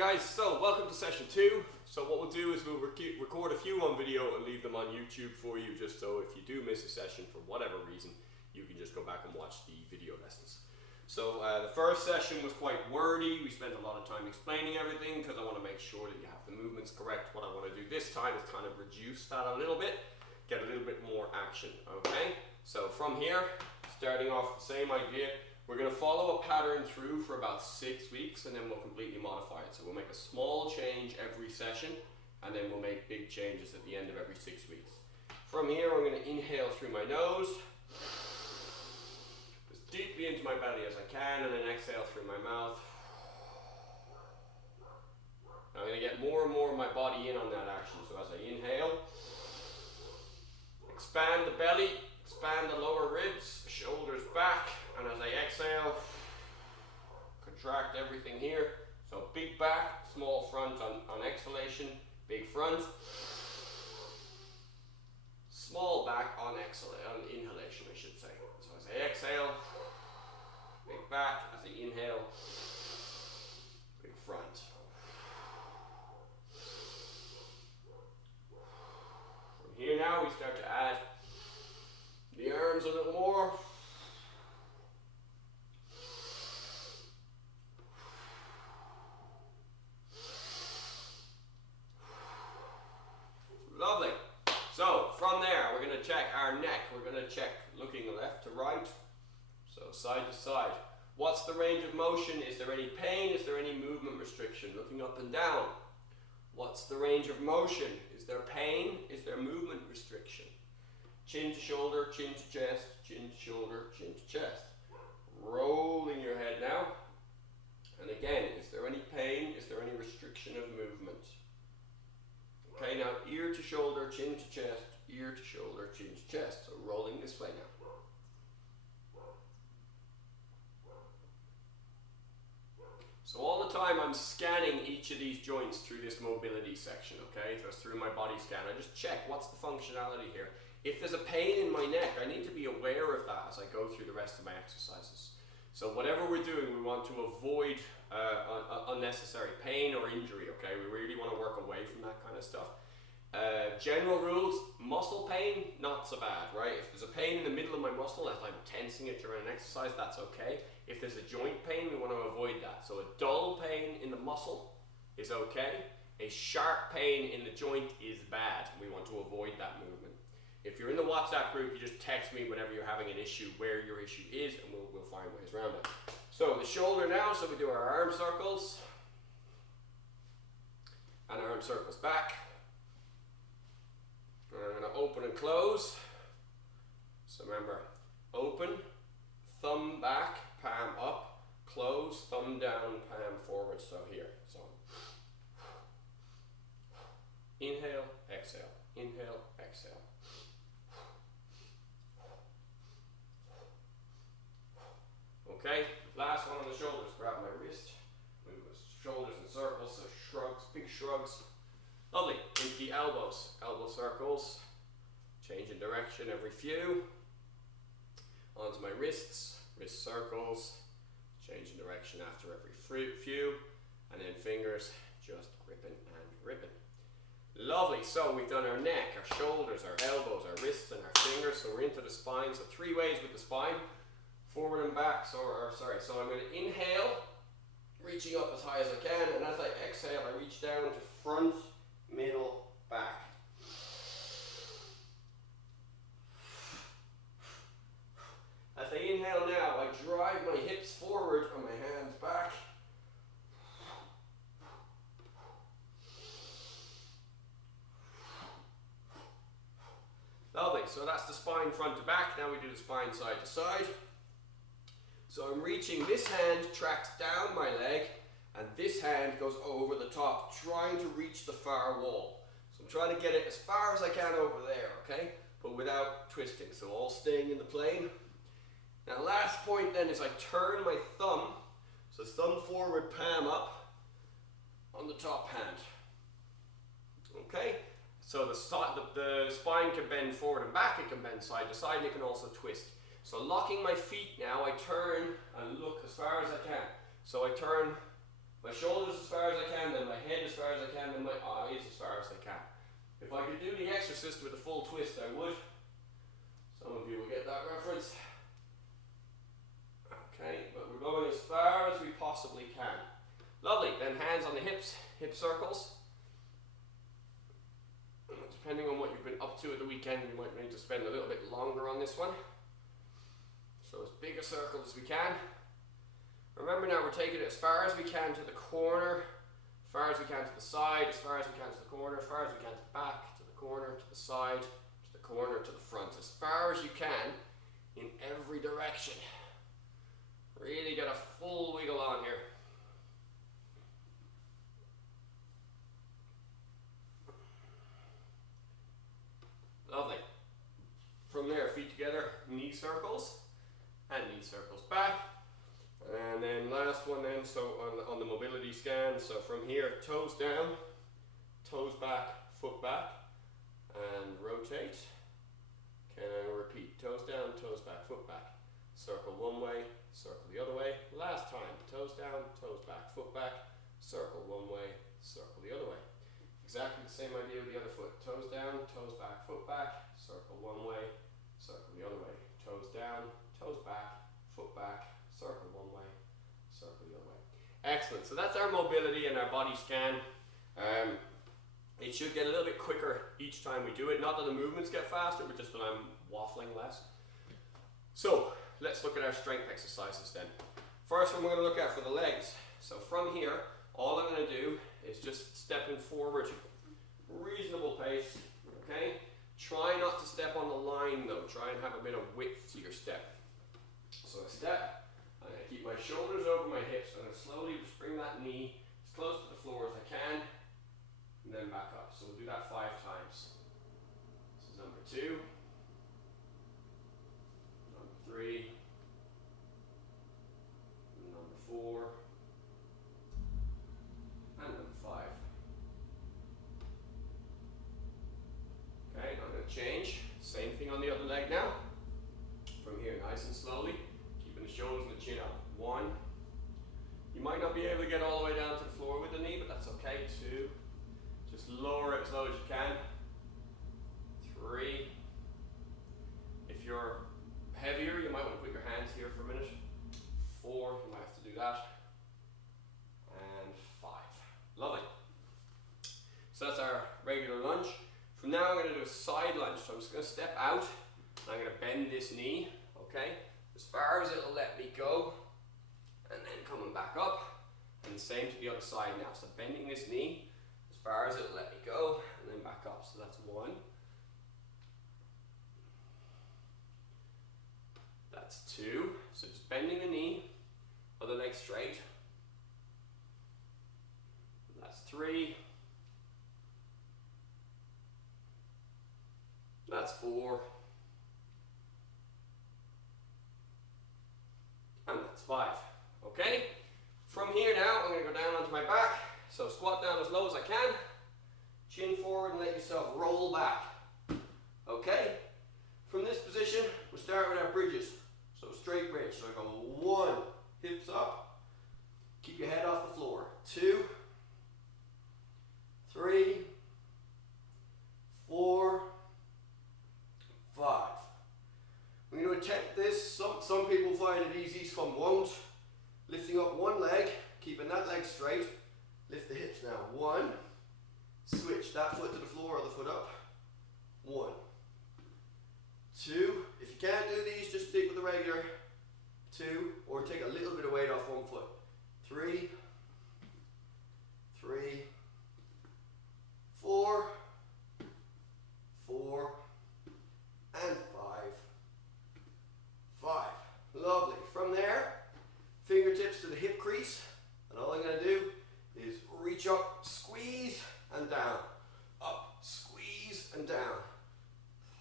guys, so welcome to session 2. So what we'll do is we'll record a few on video and leave them on YouTube for you, just so if you do miss a session for whatever reason, you can just go back and watch the video lessons. So the first session was quite wordy. We spent a lot of time explaining everything because I want to make sure that you have the movements correct. What I want to do this time is kind of reduce that a little bit, get a little bit more action, okay? So from here, starting off with the same idea, we're going to follow a pattern through for about 6 weeks and then we'll completely modify it. So we'll make a small change every session and then we'll make big changes at the end of every 6 weeks. From here, I'm going to inhale through my nose, as deeply into my belly as I can, and then exhale through my mouth. I'm going to get more and more of my body in on that action. So as I inhale, expand the belly, expand the lower ribs, shoulders back, and as I exhale, contract everything here. So big back, small front on exhalation, big front. Small back on inhalation, I should say. So as I exhale, big back, as I inhale, big front. From here now, we start to add the arms a little more. Lovely. So from there, we're going to check our neck. We're going to check looking left to right, so side to side. What's the range of motion? Is there any pain? Is there any movement restriction? Looking up and down. What's the range of motion? Is there pain? Is there movement restriction? Chin to shoulder, chin to chest, chin to shoulder, chin to chest. Rolling your head now. And again, is there any pain? Is there any restriction of movement? Okay, now ear to shoulder, chin to chest, ear to shoulder, chin to chest. So rolling this way now. So all the time I'm scanning each of these joints through this mobility section, okay? That's through my body scan. I just check what's the functionality here. If there's a pain in my neck, I need to be aware of that as I go through the rest of my exercises. So whatever we're doing, we want to avoid unnecessary pain or injury, okay? We really want to work away from that kind of stuff. General rules, muscle pain, not so bad, right? If there's a pain in the middle of my muscle as I'm tensing it during an exercise, that's okay. If there's a joint pain, we want to avoid that. So a dull pain in the muscle is okay. A sharp pain in the joint is bad. We want to avoid that movement. If you're in the WhatsApp group, you just text me whenever you're having an issue, where your issue is, and we'll find ways around it. So the shoulder now, so we do our arm circles. And arm circles back. And I'm going to open and close. So remember, open, thumb back, palm up, close, thumb down, palm forward, so here. So inhale, exhale, inhale, exhale. Okay, last one on the shoulders. Grab my wrist, move the shoulders in circles, so shrugs, big shrugs. Lovely. Into the elbows, elbow circles. Change in direction every few. Onto my wrists, wrist circles. Change in direction after every few. And then fingers, just gripping and ripping. Lovely. So we've done our neck, our shoulders, our elbows, our wrists, and our fingers. So we're into the spine. So 3 ways with the spine. Forward and back, so I'm going to inhale, reaching up as high as I can, and as I exhale, I reach down to front, middle, back. As I inhale now, I drive my hips forward and my hands back. Lovely, so that's the spine front to back. Now we do the spine side to side. So I'm reaching, this hand tracks down my leg and this hand goes over the top, trying to reach the far wall. So I'm trying to get it as far as I can over there, okay? But without twisting, so all staying in the plane. Now last point then is I turn my thumb, so thumb forward, palm up on the top hand. Okay? So the spine can bend forward and back, it can bend side to side, and it can also twist. So locking my feet now, I turn and look as far as I can. So I turn My shoulders as far as I can, then my head as far as I can, then my eyes as far as I can. If I could do The Exorcist with a full twist, I would. Some of you will get that reference. Okay, but we're going as far as we possibly can. Lovely, then hands on the hips, hip circles. Depending on what you've been up to at the weekend, we might need to spend a little bit longer on this one. So as big a circle as we can. Remember now, we're taking it as far as we can to the corner, as far as we can to the side, as far as we can to the corner, as far as we can to the back, to the corner, to the side, to the corner, to the front. As far as you can in every direction. Really get a full wiggle on here. Lovely. From there, feet together, knee circles, and knee circles back. And then last one then, so on the mobility scan, so from here, toes down, toes back, foot back, and rotate. Can I repeat? Toes down, toes back, foot back. Circle one way, circle the other way. Last time, toes down, toes back, foot back, circle one way, circle the other way. Exactly the same idea with the other foot. Toes down, toes back, foot back, circle one way, circle the other way. Toes down, toes back, foot back, circle one way, circle the other way. Excellent. So that's our mobility and our body scan. It should get a little bit quicker each time we do it. Not that the movements get faster, but just that I'm waffling less. So let's look at our strength exercises then. First one we're going to look at for the legs. So from here, all I'm going to do is just stepping forward, reasonable pace, okay? Try not to step on the line though. Try and have a bit of width to your step. So I step, I'm going to keep my shoulders over my hips. I'm going to slowly just bring that knee as close to the floor as I can, and then back up. So we'll do that 5 times. This is number 2, number 3, number 4, and number 5. Okay, now I'm going to change. Same thing on the other leg now. From here, nice and slowly, keeping the shoulders and the chin up. 1. You might not be able to get all the way down to the floor with the knee, but that's okay. 2. Just lower it as low as you can. 3. If you're heavier, you might want to put your hands here for a minute. 4. You might have to do that. And 5. Lovely. So that's our regular lunge. From now I'm going to do a side lunge. So I'm just going to step out and I'm going to bend this knee, okay, as far as it'll let me go, and then coming back up, and the same to the other side now. So bending this knee as far as it'll let me go, and then back up. So that's 1. That's 2. So just bending the knee, other leg straight. That's 3. That's 4. And that's 5. Okay? From here now, I'm going to go down onto my back. So squat down as low as I can. Chin forward and let yourself roll back. Okay? From this position, we'll start with our bridges. So straight bridge. So I go 1, hips up. Keep your head off the floor. 2, 3, 4, 5. We're going to attempt this. Some people find it easy, some won't. Lifting up one leg, keeping that leg straight. Lift the hips now. 1. Switch that foot to the floor or the foot up. 1. 2. If you can't do these, just stick with the regular. 2. Or take a little bit of weight off one foot. 3. 3. 4. 4. And 5. 5. Lovely. From there, fingertips to the hip crease. And all I'm going to do is reach up, squeeze, and down. Up, squeeze, and down.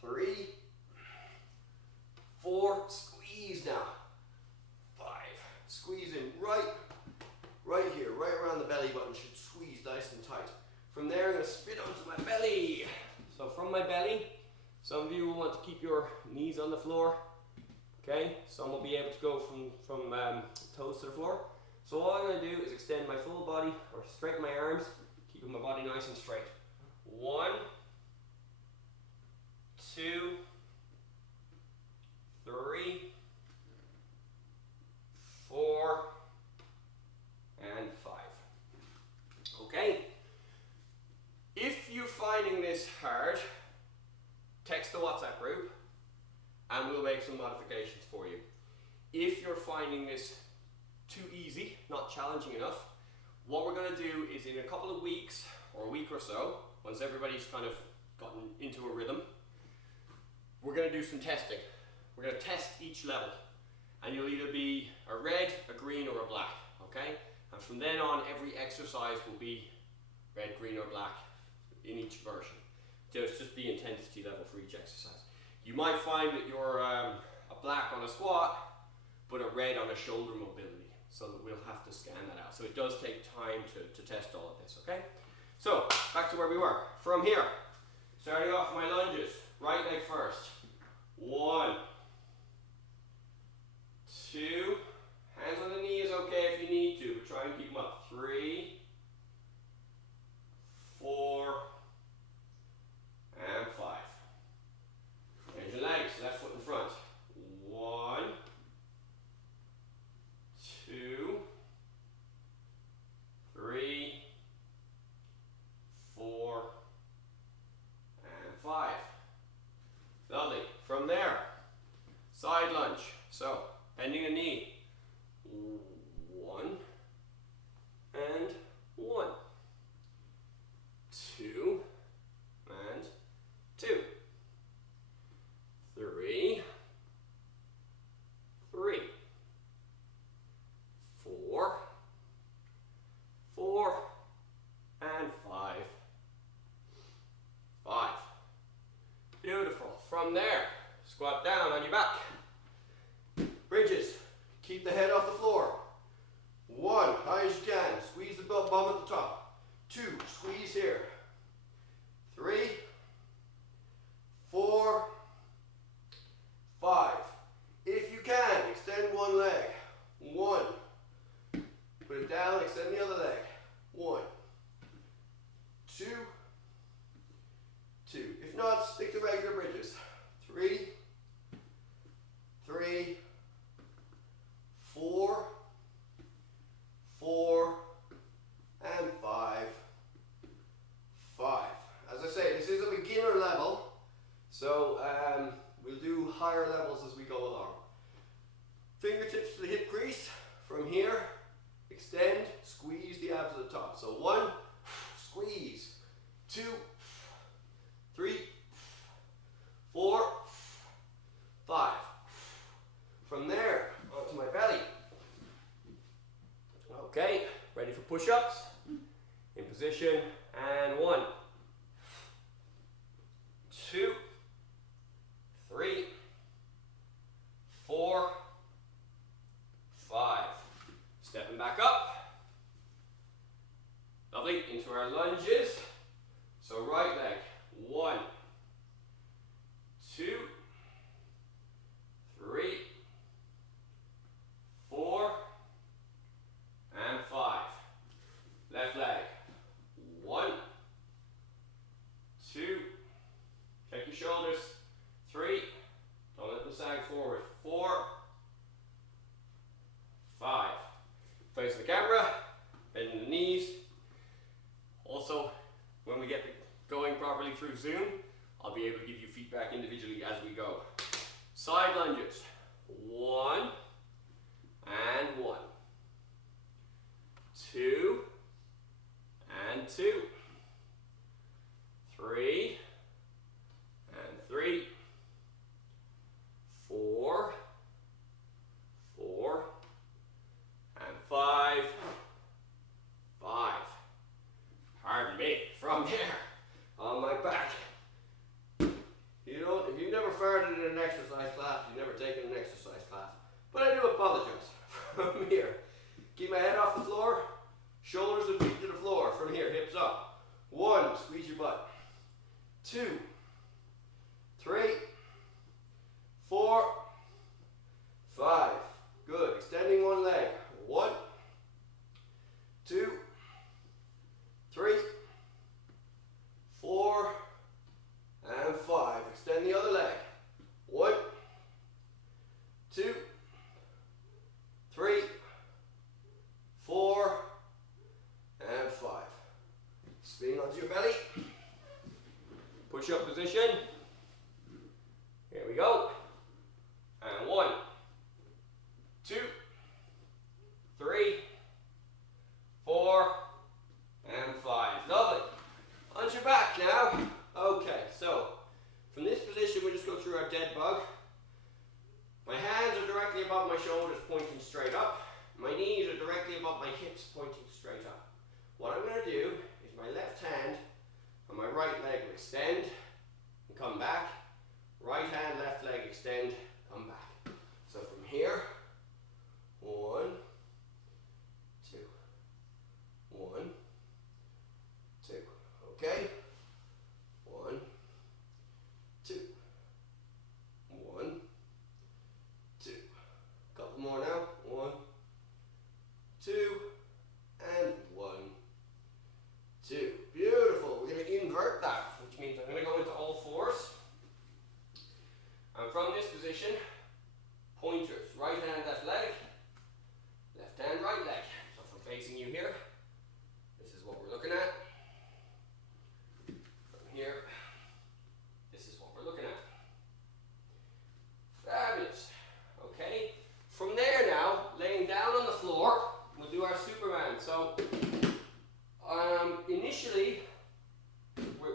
3, 4, squeeze down. 5. Squeeze in right here, right around the belly button. Should squeeze nice and tight. From there, I'm going to spit onto my belly. So from my belly, some of you will want to keep your knees on the floor. Okay, some will be able to go from toes to the floor. So all I'm going to do is extend my full body body, or straighten my arms, keeping my body nice and straight. 1, 2, 3, 4, and 5. Okay? If you're finding this hard, text the WhatsApp group and we'll make some modifications for you. If you're finding this too easy, not challenging enough, what we're going to do is in a couple of weeks or a week or so, once everybody's kind of gotten into a rhythm, we're going to do some testing. We're going to test each level, and you'll either be a red, a green, or a black, okay? And from then on, every exercise will be red, green, or black in each version. So it's just the intensity level for each exercise. You might find that you're a black on a squat, but a red on a shoulder mobility. So that we'll have to scan that out. So it does take time to test all of this, okay? So, back to where we were. From here, starting off my lunges, right leg first. 1, 2, hands on the knee is okay if you need to, but try and keep them up. 3, 4, and 5. Change your legs, left foot in front. 1, 2, 3, 4, and 5. Lovely. From there, side lunge. So, bending the knee. 1 and 1. 2 and 2. 3, 3. 4, 4, and 5. 5. Beautiful. From there, squat down on your back. Bridges. Keep the head off the floor. 1, high as you can. Squeeze the bum at the top. 2, squeeze here. 3, 4, 5. If you can, extend one leg. 1. Put it down, extend the other leg. 1, 2, 2. If not, stick to regular bridges. 3, 3, 4, 4, and 5, 5. As I say, this is a beginner level, so we'll do higher levels as we go along. Fingertips to the hip crease. From here, extend, squeeze the abs at the top. So 1, squeeze. 2, 3, 4, 5. From there, onto my belly. Okay, ready for push-ups? In position, and 1, 2, 3, 4, 5. Stepping back up. Lovely, into our lunges. So right leg, 1, 2, 3, 4, and 5. Left leg, 1, 2, check your shoulders, 3, don't let them sag forward, 4, 5. Face the camera, bending the knees. Also, when we get going properly through Zoom, I'll be able to give you feedback individually as we go. Side lunges, 1, and 1. 2, and 2. 3, and 3. 4, 4, and 5, 5. Pardon me. From there, on my back. If you've never farted in an exercise class, you've never taken an exercise class. But I do apologize. From here, keep my head off the floor, shoulders and feet to the floor. From here, hips up. 1, squeeze your butt. 2, 3, 4, 5. Good. Extending one leg. 1, 2, position. Here we go. And 1, 2, 3, 4, and 5. Lovely. Onto your back now. Okay, so from this position, we'll just go through our dead bug. My hands are directly above my shoulders, pointing straight up. My knees are directly above my hips, pointing straight up. What I'm going to do is my left hand and my right leg will extend and come back. Right hand, left leg extend, come back. So from here, 1, 2, 1, 2. Okay? 1, 2, 1, 2. Couple more now. 1, 2, and 1, 2. Beautiful. We're going to invert that, which means I'm going to go into all fours. And from this position, pointers, right hand, left leg, left hand, right leg. So if I'm facing you here, this is what we're looking at. From here, this is what we're looking at. Fabulous. Okay. From there now, laying down on the floor, we'll do our Superman. So initially,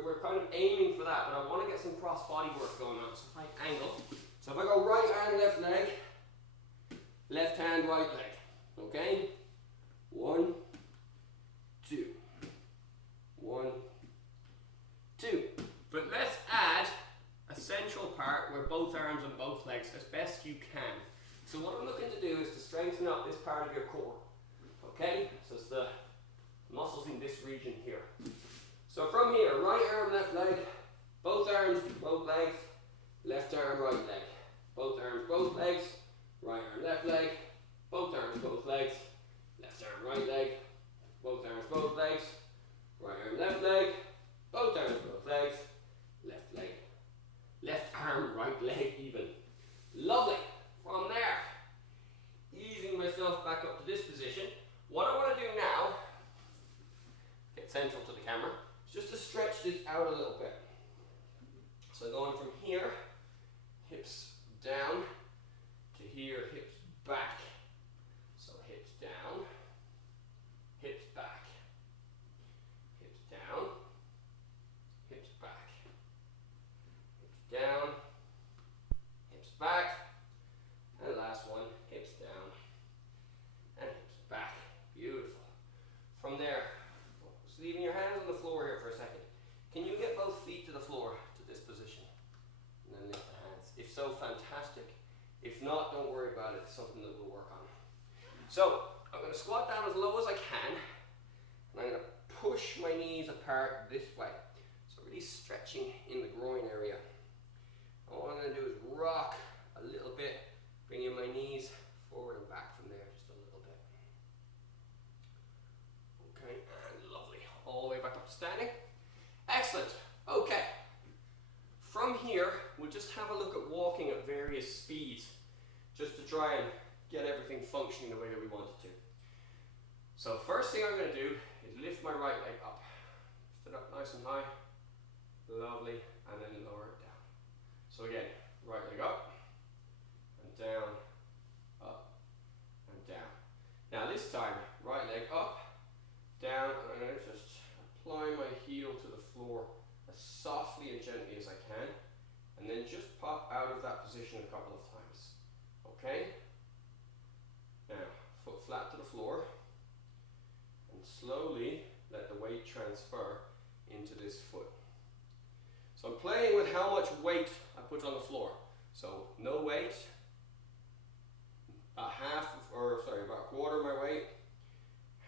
we're kind of aiming for that, but I want to get some cross body work going on. So if I angle, so if I go right hand, left leg, left hand, right leg. Okay? 1, 2. 1, 2. But let's add a central part where both arms and both legs as best you can. So what I'm looking to do is to strengthen up this part of your core. Okay? So it's the muscles in this region here. So from here, right arm, left leg, both arms, both legs, left arm, right leg. Both arms, both legs, right arm, left leg, both arms, both legs, left arm, right leg, both arms, both legs, right arm, left leg, both arms, both legs, left leg, left arm, right leg even. Lovely. From there, easing myself back up to this position. What I want to do now, get central to the camera, is just to stretch this out a little bit. So going from here, hips down, to here, hips back. So hips down, hips back, hips down, hips back, hips down, hips back, and last one, hips down, and hips back. Beautiful. From there, just leaving your hands on the floor here for a second. Can you get both feet to the floor, to this position? And then lift the hands. If so, fantastic. If not, don't worry about it. It's something that we'll work on. So, I'm going to squat down as low as I can. And I'm going to push my knees apart this way. So really stretching in the groin area. And what I'm going to do is rock a little bit, bringing my knees forward and back from there just a little bit. Okay, and lovely. All the way back up to standing. Excellent. Okay. From here, we'll just have a look at walking at various speeds, just to try and get everything functioning the way that we want it to. So first thing I'm going to do is lift my right leg up. Lift it up nice and high. Lovely. And then lower it down. So again, right leg up and down, up and down. Now this time, right leg up, down, and I'm going to just apply my heel to the floor as softly and gently as I can, and then just pop out of that position a couple of times. Okay? Now, foot flat to the floor, and slowly let the weight transfer into this foot. So I'm playing with how much weight I put on the floor. So no weight, about a quarter of my weight,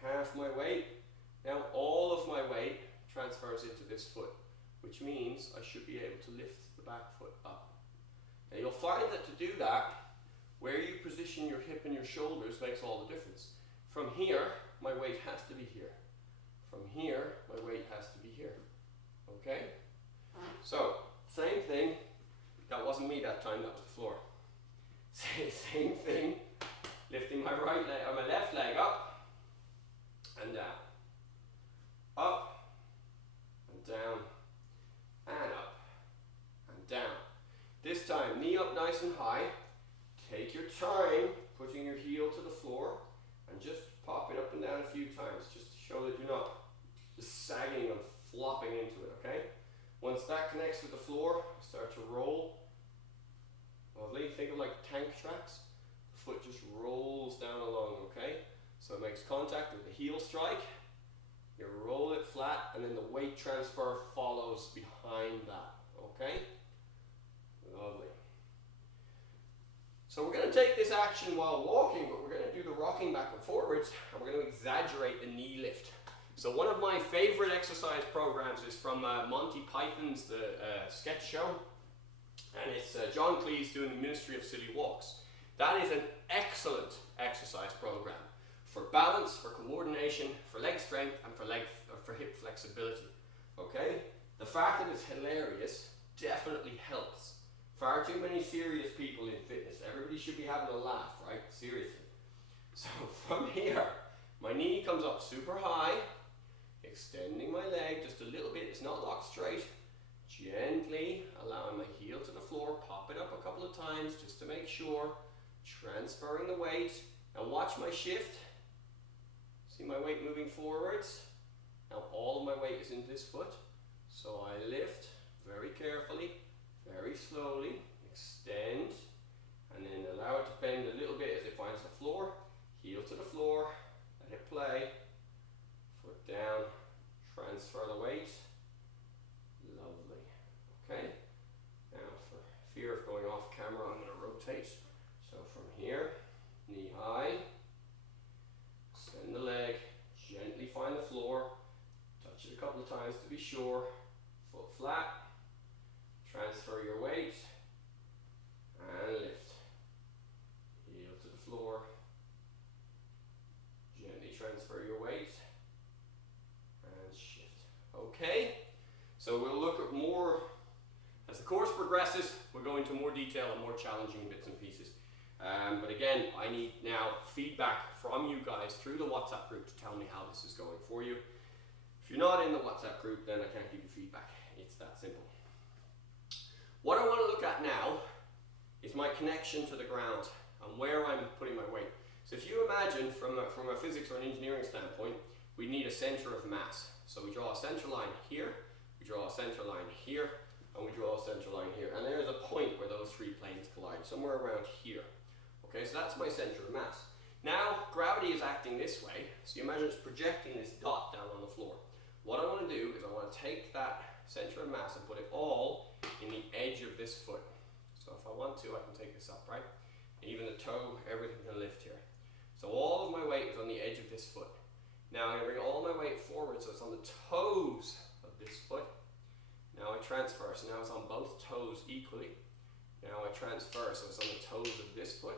half my weight. Now all of my weight transfers into this foot, which means I should be able to lift the back foot up. Now you'll find that to do that, where you position your hip and your shoulders makes all the difference. From here, my weight has to be here. From here, my weight has to be here. Okay? So, same thing. That wasn't me that time, that was the floor. Same thing. Lifting my right leg, or my left leg up and down. Up and down and up nice and high. Take your time putting your heel to the floor and just pop it up and down a few times just to show that you're not just sagging and flopping into it, okay? Once that connects with the floor, start to roll. Lovely. Think of like tank tracks. The foot just rolls down along, okay? So it makes contact with the heel strike. You roll it flat, and then the weight transfer follows behind that, okay? Lovely. So we're going to take this action while walking, but we're going to do the rocking back and forwards, and we're going to exaggerate the knee lift. So one of my favorite exercise programs is from Monty Python's The Sketch Show, and it's John Cleese doing the Ministry of Silly Walks. That is an excellent exercise program for balance, for coordination, for leg strength, and for hip flexibility. Okay? The fact that it's hilarious definitely helps. Far too many serious people in fitness. Everybody should be having a laugh, right? Seriously. So from here, my knee comes up super high, extending my leg just a little bit. It's not locked straight. Gently allowing my heel to the floor. Pop it up a couple of times just to make sure. Transferring the weight. And watch my shift. See my weight moving forwards. Now all of my weight is in this foot. So I lift very carefully, very slowly, extend, and then allow it to bend a little bit as it finds the floor. Heel to the floor, let it play. Foot down, transfer the weight. Lovely. Okay. Now for fear of going off camera, I'm going to rotate. So from here, knee high. Extend the leg, gently find the floor, touch it a couple of times to be sure, foot flat, transfer your weight, and lift. Heel to the floor, gently transfer your weight, and shift. Okay, so we'll look at more, as the course progresses, we'll go into more detail and more challenging bits and pieces. But again, I need now feedback from you guys through the WhatsApp group to tell me how this is going for you. If you're not in the WhatsApp group, then I can't give you feedback. It's that simple. What I want to look at now is my connection to the ground and where I'm putting my weight. So if you imagine from a physics or an engineering standpoint, we need a center of mass. So we draw a center line here, we draw a center line here, and we draw a center line here. And there's a point where those three planes collide, somewhere around here. Okay, so that's my center of mass. Now, gravity is acting this way, so you imagine it's projecting this dot down on the floor. What I want to do is I want to take that center of mass and put it all in the edge of this foot. So if I want to, I can take this up, right? Even the toe, everything can lift here. So all of my weight is on the edge of this foot. Now I'm going to bring all my weight forward so it's on the toes of this foot. Now I transfer, so now it's on both toes equally. Now I transfer, so it's on the toes of this foot.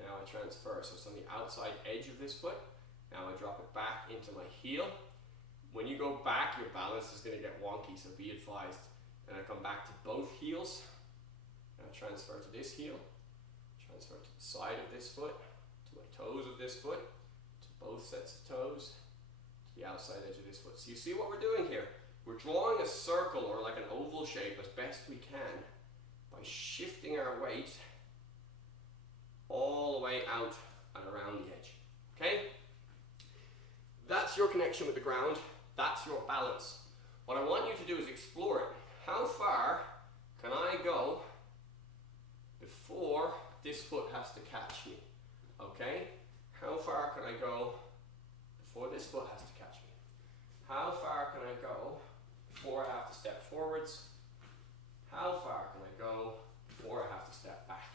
Now I transfer, so it's on the outside edge of this foot. Now I drop it back into my heel. When you go back, your balance is going to get wonky, so be advised. Then I come back to both heels. Now I transfer to this heel. Transfer to the side of this foot, to my toes of this foot, to both sets of toes, to the outside edge of this foot. So you see what we're doing here? We're drawing a circle or like an oval shape as best we can by shifting our weight all the way out and around the edge. Okay? That's your connection with the ground. That's your balance. What I want you to do is explore it. How far can I go before this foot has to catch me? Okay? How far can I go before this foot has to catch me? How far can I go before I have to step forwards? How far can I go before I have to step back?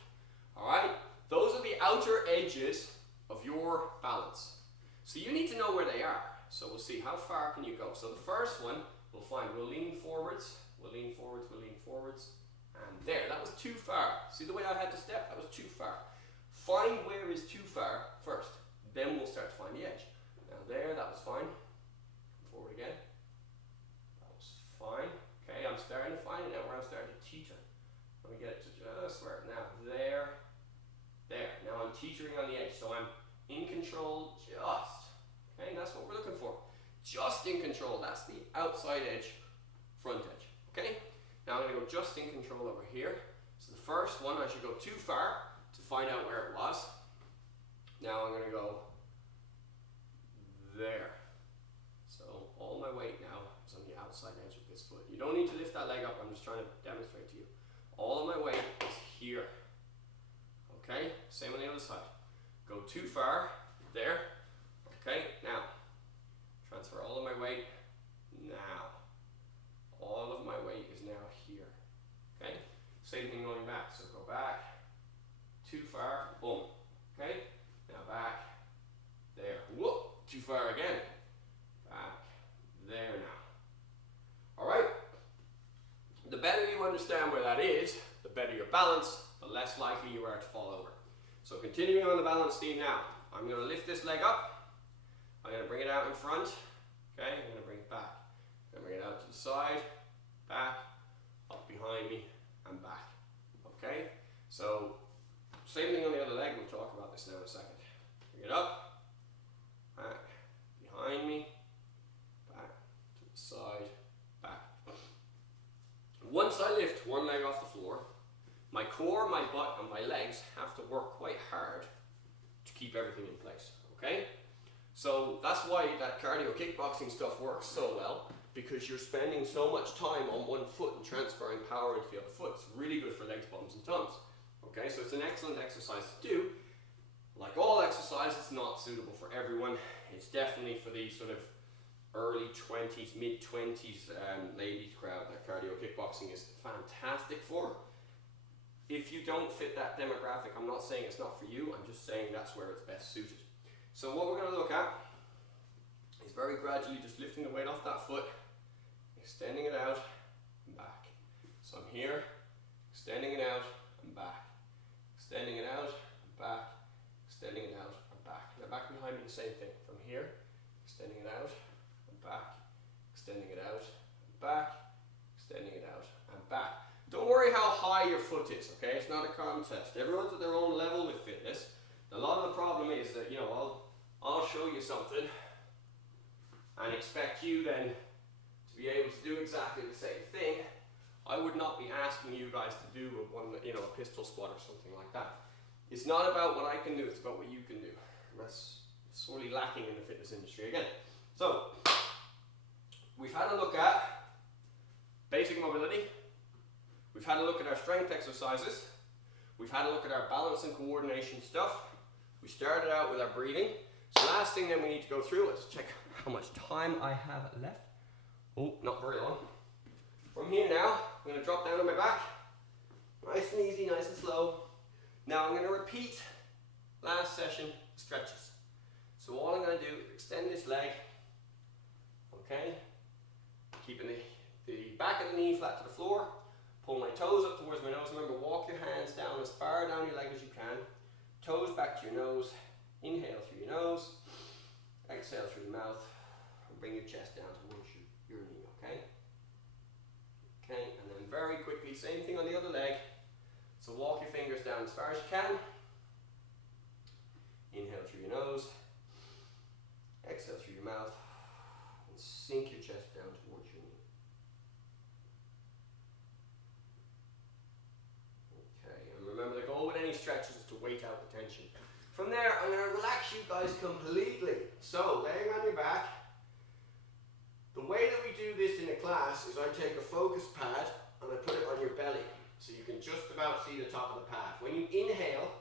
All right? Those are the outer edges of your balance. So you need to know where they are. So we'll see how far can you go. So the first one, we'll lean forwards, we'll lean forwards, and there, that was too far. See the way I had to step? That was too far. Find where is too far first. Then we'll start to find the edge. Now there, that was fine. Forward again. That was fine. Okay, I'm starting to find it now where I'm starting to teeter. Let me get it to just where, now there. Now I'm teetering on the edge, so I'm in control just. Okay, that's what we're looking for. Just in control, that's the outside edge, front edge. Okay, now I'm going to go just in control over here. So the first one, I should go too far to find out where it was. Now I'm going to go there. So all my weight now is on the outside edge of this foot. You don't need to lift that leg up, I'm just trying to demonstrate to you. All of my weight is here. Okay, same on the other side. Go too far, there. Okay, now, transfer all of my weight, now. All of my weight is now here. Okay, same thing going back. So go back, too far, boom. Okay, now back, there. Whoop, too far again. Back, there now. All right, the better you understand where that is, the better your balance, the less likely you are to fall over. So continuing on the balance theme now, I'm going to lift this leg up, I'm going to bring it out in front, okay, I'm going to bring it back. I'm going to bring it out to the side, back, up behind me, and back. Okay, so same thing on the other leg, we'll talk about this now in a second. Bring it up, back, behind me, back, to the side, back. Once I lift one leg off the floor, my core, my butt, and my legs have to work quite hard to keep everything in place, okay? So that's why that cardio kickboxing stuff works so well, because you're spending so much time on one foot and transferring power into the other foot. It's really good for legs, bums, and tums, okay? So it's an excellent exercise to do. Like all exercise, it's not suitable for everyone. It's definitely for the sort of early 20s, mid 20s ladies crowd that cardio kickboxing is fantastic for. If you don't fit that demographic, I'm not saying it's not for you, I'm just saying that's where it's best suited. So what we're going to look at is very gradually just lifting the weight off that foot, extending it out and back. So I'm here, extending it out and back, extending it out and back, extending it out and back. Now back behind me, the same thing. From here, extending it out and back, extending it out and back, extending it out and back. Don't worry how high your foot is, okay? It's not a contest. Everyone's at their own level with fitness. A lot of the problem is that, you know, I'll show you something and expect you then to be able to do exactly the same thing. I would not be asking you guys to do a pistol squat or something like that. It's not about what I can do, it's about what you can do. And that's sorely lacking in the fitness industry again. So, we've had a look at basic mobility. We've had a look at our strength exercises. We've had a look at our balance and coordination stuff. We started out with our breathing. So last thing then we need to go through is check how much time I have left. Oh, not very long. From here now, I'm going to drop down on my back. Nice and easy, nice and slow. Now I'm going to repeat last session stretches. So all I'm going to do is extend this leg. Okay. Keeping the back of the knee flat to the floor. Pull my toes up towards my nose. Remember, walk your hands down as far down your leg as you can. Toes back to your nose. Inhale through your nose. Exhale through the mouth. And bring your chest down towards your knee, okay? Okay, and then very quickly, same thing on the other leg. So walk your fingers down as far as you can. Inhale through your nose. Exhale through your mouth. And sink your chest down towards your knee. Remember, the goal with any stretches is to wait out the tension. From there, I'm going to relax you guys completely. So, laying on your back. The way that we do this in a class is I take a focus pad and I put it on your belly. So you can just about see the top of the pad. When you inhale,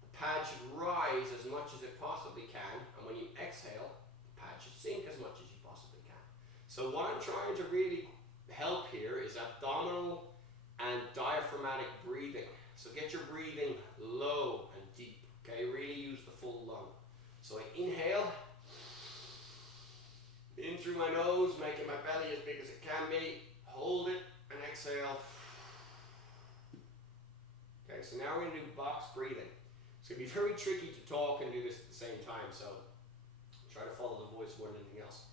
the pad should rise as much as it possibly can. And when you exhale, the pad should sink as much as you possibly can. So what I'm trying to really help here is abdominal and diaphragmatic breathing. So get your breathing low and deep, okay? Really use the full lung. So I inhale, in through my nose, making my belly as big as it can be. Hold it and exhale. Okay, so now we're going to do box breathing. It's going to be very tricky to talk and do this at the same time, so try to follow the voice more than anything else.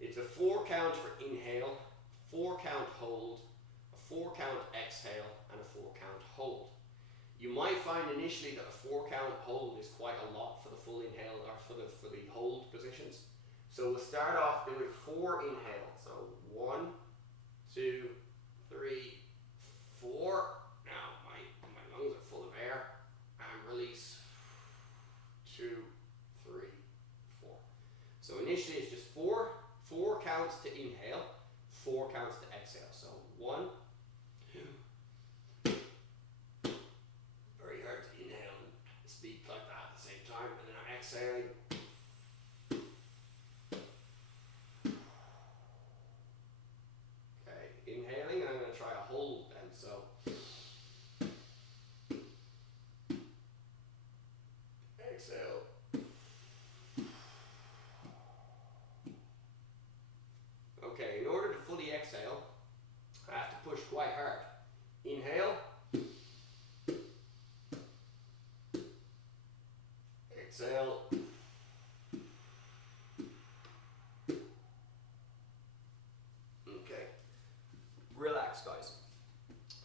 It's a 4 count for inhale, 4 count hold, a 4 count exhale, and a 4 count hold. You might find initially that a 4 count hold is quite a lot for the full inhale or for the hold positions. So we'll start off doing 4 inhale. So 1, 2, 3, 4. Now my counts to inhale, 4 counts to exhale. So 1, 2. Very hard to inhale and speak like that at the same time, and then I'm exhaling. Okay, inhaling, and I'm going to try a hold then. So exhale. Okay, in order to fully exhale, I have to push quite hard. Inhale. Exhale. Okay. Relax, guys.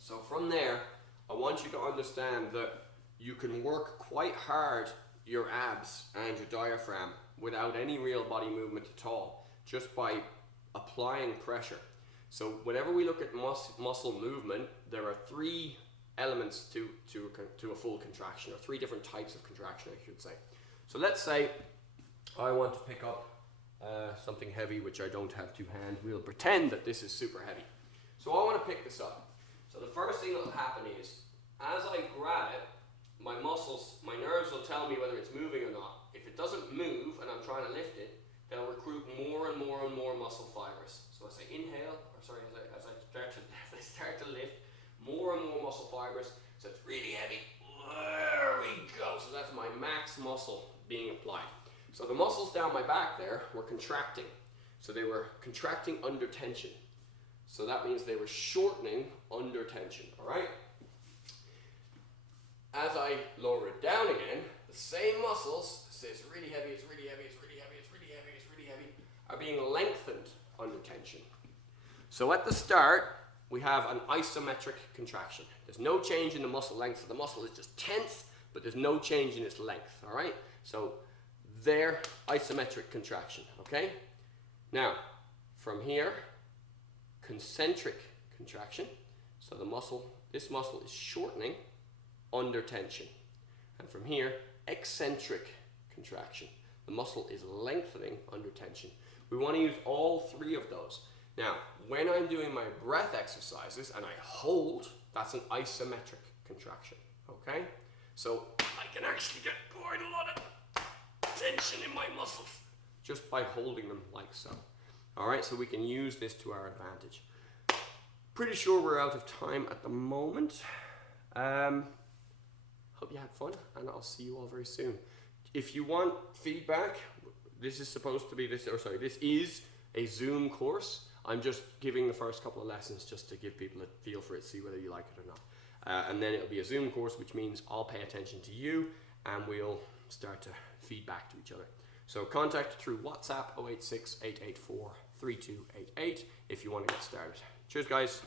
So from there, I want you to understand that you can work quite hard your abs and your diaphragm without any real body movement at all, just by applying pressure. So whenever we look at muscle movement, there are 3 elements to a full contraction, or 3 different types of contraction, I should say. So let's say I want to pick up something heavy, which I don't have to hand. We'll pretend that this is super heavy. So I want to pick this up. So the first thing that will happen is, as I grab it, my muscles, my nerves will tell me whether it's moving or not. If it doesn't move and I'm trying to lift it, they'll recruit more and more and more muscle fibers. So as I inhale, or sorry, as I start to lift, more and more muscle fibers. So it's really heavy. There we go. So that's my max muscle being applied. So the muscles down my back there were contracting. So they were contracting under tension. So that means they were shortening under tension, all right? As I lower it down again, the same muscles, say it's really heavy, it's really heavy, it's really heavy, it's really heavy, it's really heavy, are being lengthened under tension. So at the start, we have an isometric contraction. There's no change in the muscle length, so the muscle is just tense, but there's no change in its length, all right? So there, isometric contraction, okay? Now, from here, concentric contraction. So the muscle, this muscle is shortening under tension. And from here, eccentric contraction. The muscle is lengthening under tension. We want to use all 3 of those. Now, when I'm doing my breath exercises and I hold, that's an isometric contraction, okay? So I can actually get quite a lot of tension in my muscles just by holding them like so. All right, so we can use this to our advantage. Pretty sure we're out of time at the moment. Hope you had fun, and I'll see you all very soon. If you want feedback, this is a Zoom course. I'm just giving the first couple of lessons just to give people a feel for it, see whether you like it or not. And then it'll be a Zoom course, which means I'll pay attention to you, and we'll start to feed back to each other. So contact through WhatsApp 086 884 3288 if you want to get started. Cheers, guys.